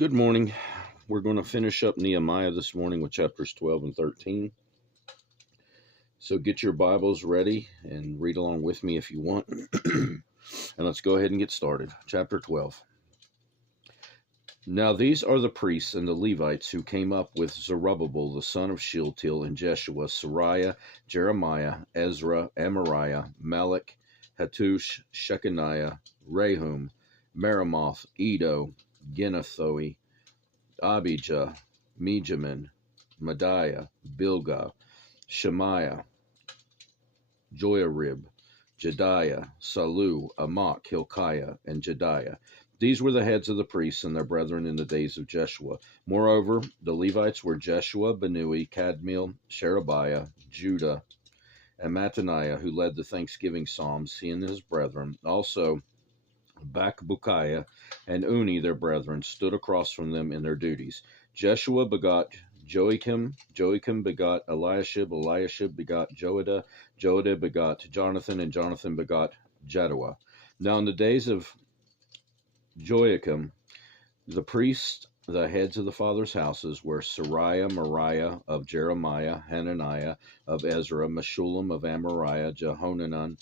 Good morning. We're going to finish up Nehemiah this morning with chapters 12 and 13. So get your Bibles ready and read along with me if you want. And let's go ahead and get started. Chapter 12. Now these are the priests and the Levites who came up with Zerubbabel the son of Shealtiel and Jeshua, Sariah, Jeremiah, Ezra, Amariah, Malach, Hattush, Shechaniah, Rehum, Meremoth, Edo, Ginnethoi, Abijah, Mijamin, Madiah, Bilgah, Shemaiah, Joiarib, Jediah, Salu, Amok, Hilkiah, and Jediah. These were the heads of the priests and their brethren in the days of Jeshua. Moreover, the Levites were Jeshua, Benui, Kadmiel, Sherebiah, Judah, and Mattaniah, who led the thanksgiving psalms, he and his brethren. Also, Bakbukiah and Uni, their brethren, stood across from them in their duties. Jeshua begot Joachim, Joachim begot Eliashib, Eliashib begot Joadah, Joadah begot Jonathan, and Jonathan begot Jaddua. Now in the days of Joachim, the priests, the heads of the fathers' houses, were Sariah, Moriah of Jeremiah, Hananiah of Ezra, Meshullam of Amariah, Jehonanan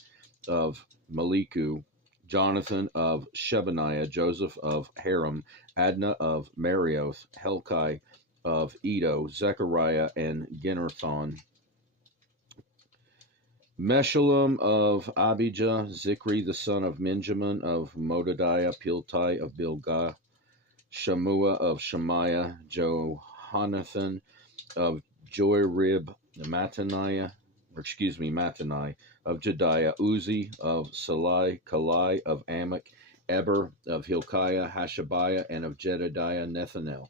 of Maliku, Jonathan of Shebaniah, Joseph of Haram, Adna of Marioth, Helkai of Edo, Zechariah and Ginnerthon, Meshullam of Abijah, Zikri the son of Benjamin of Modadiah, Piltai of Bilgah, Shamua of Shemaiah, Johanathan of Joirib, Mattani of Jediah, Uzi of Salai, Kalai of Amok, Eber of Hilkiah, Hashabiah, and of Jedediah, Nethanel.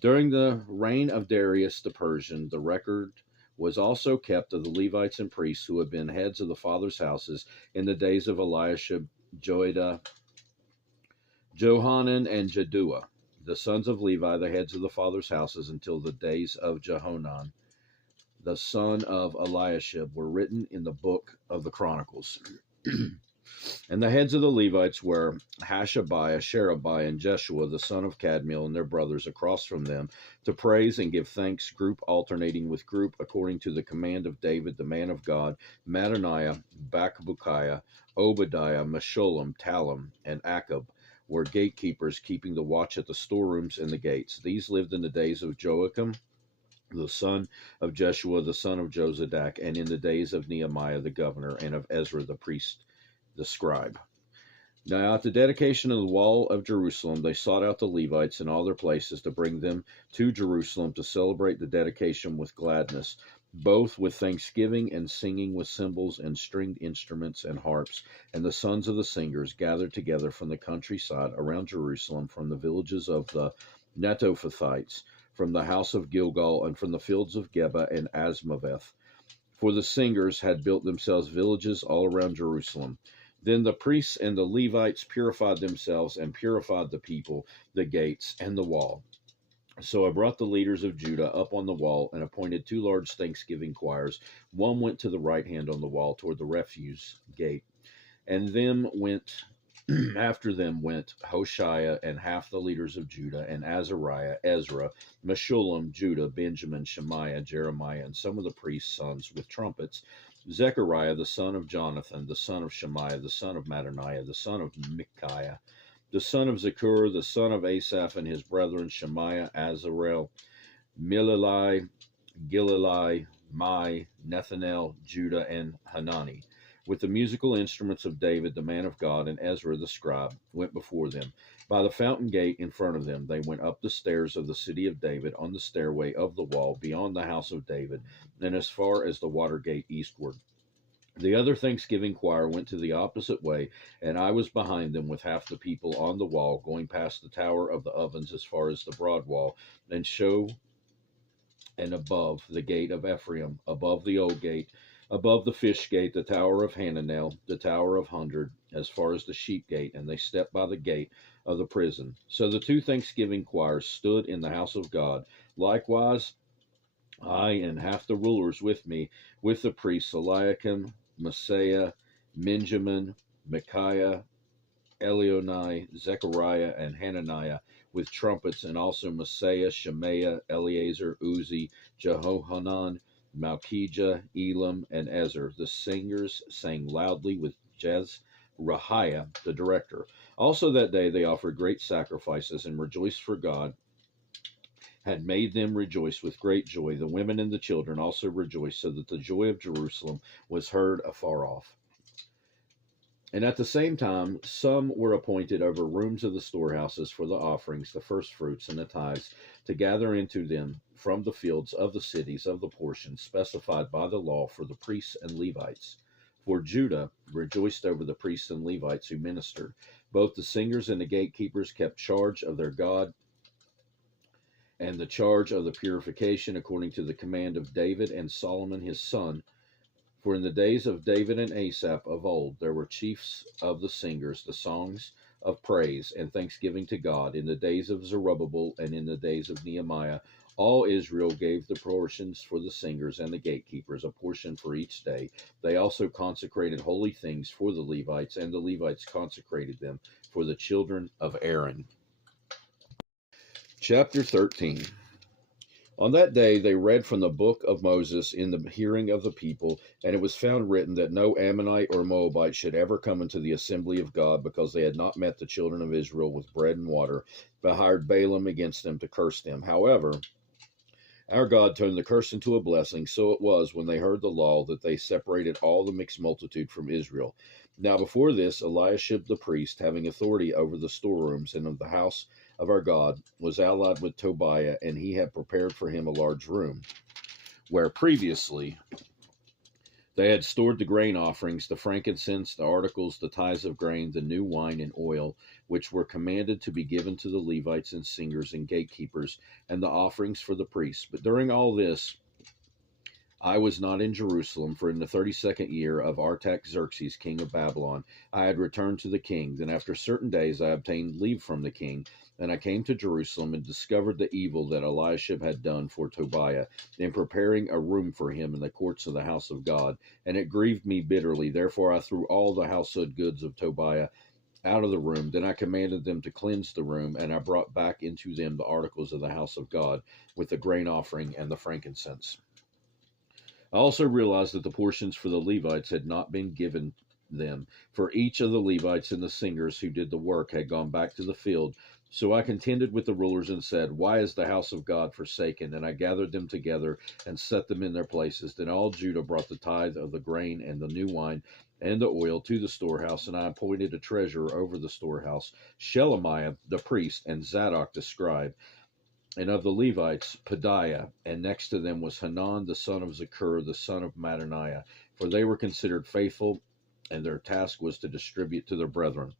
During the reign of Darius the Persian, the record was also kept of the Levites and priests who had been heads of the fathers' houses in the days of Eliashib, Joiada, Johanan, and Jaddua, the sons of Levi, the heads of the fathers' houses, until the days of Jehonan, the son of Eliashib, were written in the book of the Chronicles. And the heads of the Levites were Hashabiah, Sherebiah, and Jeshua, the son of Kadmiel, and their brothers across from them, to praise and give thanks, group alternating with group, according to the command of David, the man of God, Mattaniah, Bakbukiah, Obadiah, Meshullam, Talum, and Akab, were gatekeepers, keeping the watch at the storerooms and the gates. These lived in the days of Joachim, the son of Jeshua, the son of Jozadak, and in the days of Nehemiah the governor, and of Ezra the priest, the scribe. Now at the dedication of the wall of Jerusalem, they sought out the Levites in all their places to bring them to Jerusalem to celebrate the dedication with gladness, both with thanksgiving and singing with cymbals and stringed instruments and harps. And the sons of the singers gathered together from the countryside around Jerusalem, from the villages of the Netophathites, from the house of Gilgal, and from the fields of Geba and Asmaveth. For the singers had built themselves villages all around Jerusalem. Then the priests and the Levites purified themselves and purified the people, the gates, and the wall. So I brought the leaders of Judah up on the wall and appointed two large thanksgiving choirs. One went to the right hand on the wall toward the refuse gate, and after them went Hoshea and half the leaders of Judah, and Azariah, Ezra, Meshullam, Judah, Benjamin, Shemaiah, Jeremiah, and some of the priests' sons with trumpets, Zechariah, the son of Jonathan, the son of Shemaiah, the son of Mattaniah, the son of Micaiah, the son of Zakur, the son of Asaph, and his brethren, Shemaiah, Azarel, Milalai, Gilalai, Mai, Nethanel, Judah, and Hanani, with the musical instruments of David, the man of God, and Ezra, the scribe, went before them. By the fountain gate in front of them, they went up the stairs of the city of David on the stairway of the wall beyond the house of David, and as far as the water gate eastward. The other thanksgiving choir went to the opposite way, and I was behind them with half the people on the wall, going past the tower of the ovens as far as the broad wall, and above the gate of Ephraim, above the old gate, above the fish gate, the tower of Hananel, the tower of 100, as far as the sheep gate, and they stepped by the gate of the prison. So the two thanksgiving choirs stood in the house of God. Likewise, I and half the rulers with me, with the priests Eliakim, Messiah, Benjamin, Micaiah, Elionai, Zechariah, and Hananiah with trumpets, and also Messiah, Shemaiah, Eleazar, Uzi, Jehohanan, Malchijah, Elam, and Ezer. The singers sang loudly with Jezrahiah, the director. Also that day they offered great sacrifices and rejoiced, for God had made them rejoice with great joy. The women and the children also rejoiced, so that the joy of Jerusalem was heard afar off. And at the same time, some were appointed over rooms of the storehouses for the offerings, the firstfruits, and the tithes, to gather into them from the fields of the cities of the portions specified by the law for the priests and Levites. For Judah rejoiced over the priests and Levites who ministered. Both the singers and the gatekeepers kept charge of their God and the charge of the purification according to the command of David and Solomon his son. For in the days of David and Asaph of old there were chiefs of the singers, the songs of praise and thanksgiving to God. In the days of Zerubbabel and in the days of Nehemiah, all Israel gave the portions for the singers and the gatekeepers, a portion for each day. They also consecrated holy things for the Levites, and the Levites consecrated them for the children of Aaron. Chapter 13. On that day they read from the book of Moses in the hearing of the people, and it was found written that no Ammonite or Moabite should ever come into the assembly of God, because they had not met the children of Israel with bread and water, but hired Balaam against them to curse them. However, our God turned the curse into a blessing. So it was, when they heard the law, that they separated all the mixed multitude from Israel. Now before this, Eliashib the priest, having authority over the storerooms and of the house of our God, was allied with Tobiah, and he had prepared for him a large room, where previously they had stored the grain offerings, the frankincense, the articles, the tithes of grain, the new wine and oil, which were commanded to be given to the Levites and singers and gatekeepers, and the offerings for the priests. But during all this, I was not in Jerusalem, for in the 32nd year of Artaxerxes, king of Babylon, I had returned to the king. Then after certain days I obtained leave from the king, and I came to Jerusalem and discovered the evil that Eliashib had done for Tobiah in preparing a room for him in the courts of the house of God, and it grieved me bitterly. Therefore I threw all the household goods of Tobiah out of the room. Then I commanded them to cleanse the room, and I brought back into them the articles of the house of God, with the grain offering and the frankincense. I also realized that the portions for the Levites had not been given them, for each of the Levites and the singers who did the work had gone back to the field. So I contended with the rulers and said, "Why is the house of God forsaken?" And I gathered them together and set them in their places. Then all Judah brought the tithe of the grain and the new wine and the oil to the storehouse, and I appointed a treasurer over the storehouse, Shelemiah the priest, and Zadok the scribe. And of the Levites, Pedaiah, and next to them was Hanan the son of Zakur, the son of Mattaniah, for they were considered faithful, and their task was to distribute to their brethren.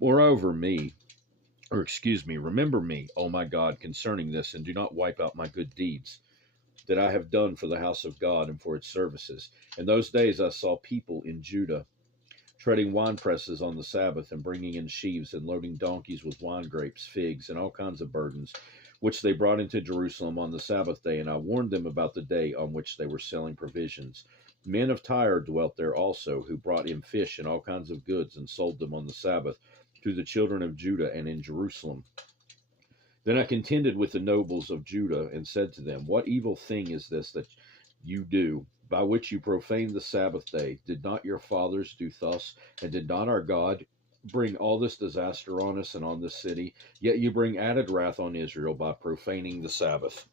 Moreover, remember me, O my God, concerning this, and do not wipe out my good deeds that I have done for the house of God and for its services. In those days I saw people in Judah treading wine presses on the Sabbath, and bringing in sheaves, and loading donkeys with wine grapes, figs, and all kinds of burdens, which they brought into Jerusalem on the Sabbath day. And I warned them about the day on which they were selling provisions. Men of Tyre dwelt there also, who brought in fish and all kinds of goods, and sold them on the Sabbath to the children of Judah and in Jerusalem. Then I contended with the nobles of Judah, and said to them, "What evil thing is this that you do, by which you profane the Sabbath day? Did not your fathers do thus? And did not our God bring all this disaster on us and on this city? Yet you bring added wrath on Israel by profaning the Sabbath."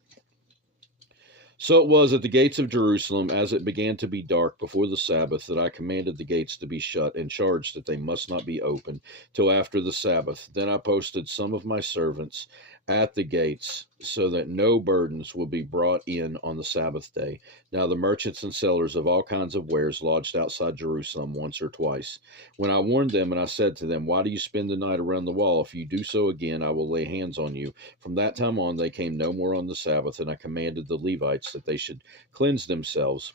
So it was at the gates of Jerusalem, as it began to be dark before the Sabbath, that I commanded the gates to be shut, and charged that they must not be opened till after the Sabbath. Then I posted some of my servants at the gates, so that no burdens will be brought in on the Sabbath day. Now the merchants and sellers of all kinds of wares lodged outside Jerusalem once or twice. When I warned them, and I said to them, "Why do you spend the night around the wall? If you do so again, I will lay hands on you." From that time on they came no more on the Sabbath, and I commanded the Levites that they should cleanse themselves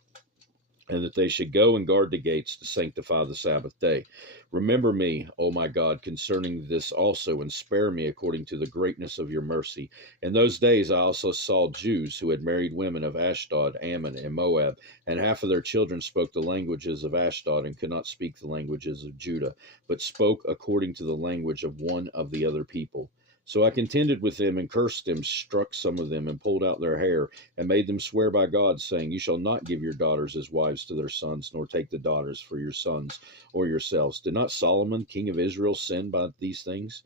and that they should go and guard the gates to sanctify the Sabbath day. Remember me, O my God, concerning this also, and spare me according to the greatness of your mercy. In those days I also saw Jews who had married women of Ashdod, Ammon, and Moab, and half of their children spoke the languages of Ashdod and could not speak the languages of Judah, but spoke according to the language of one of the other people. So I contended with them and cursed them, struck some of them, and pulled out their hair, and made them swear by God, saying, You shall not give your daughters as wives to their sons, nor take the daughters for your sons or yourselves. Did not Solomon, king of Israel, sin by these things?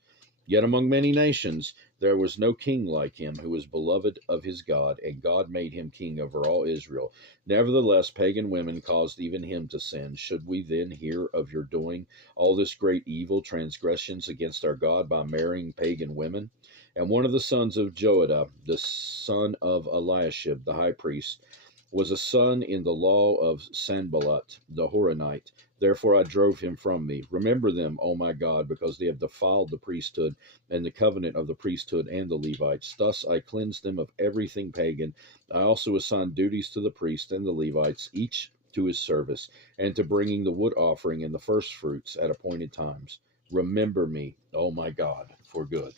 Yet among many nations there was no king like him, who was beloved of his God, and God made him king over all Israel. Nevertheless, pagan women caused even him to sin. Should we then hear of your doing all this great evil transgressions against our God by marrying pagan women? And one of the sons of Joiada, the son of Eliashib, the high priest, was a son in the law of Sanballat the Horonite. Therefore I drove him from me. Remember them, O my God, because they have defiled the priesthood and the covenant of the priesthood and the Levites. Thus I cleansed them of everything pagan. I also assigned duties to the priests and the Levites, each to his service, and to bringing the wood offering and the first fruits at appointed times. Remember me, O my God, for good.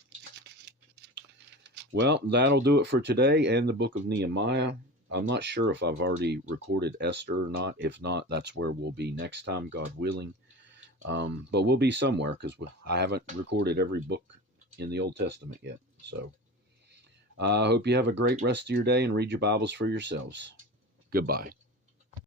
Well, that'll do it for today and the book of Nehemiah. I'm not sure if I've already recorded Esther or not. If not, that's where we'll be next time, God willing. But we'll be somewhere because I haven't recorded every book in the Old Testament yet. So I hope you have a great rest of your day and read your Bibles for yourselves. Goodbye.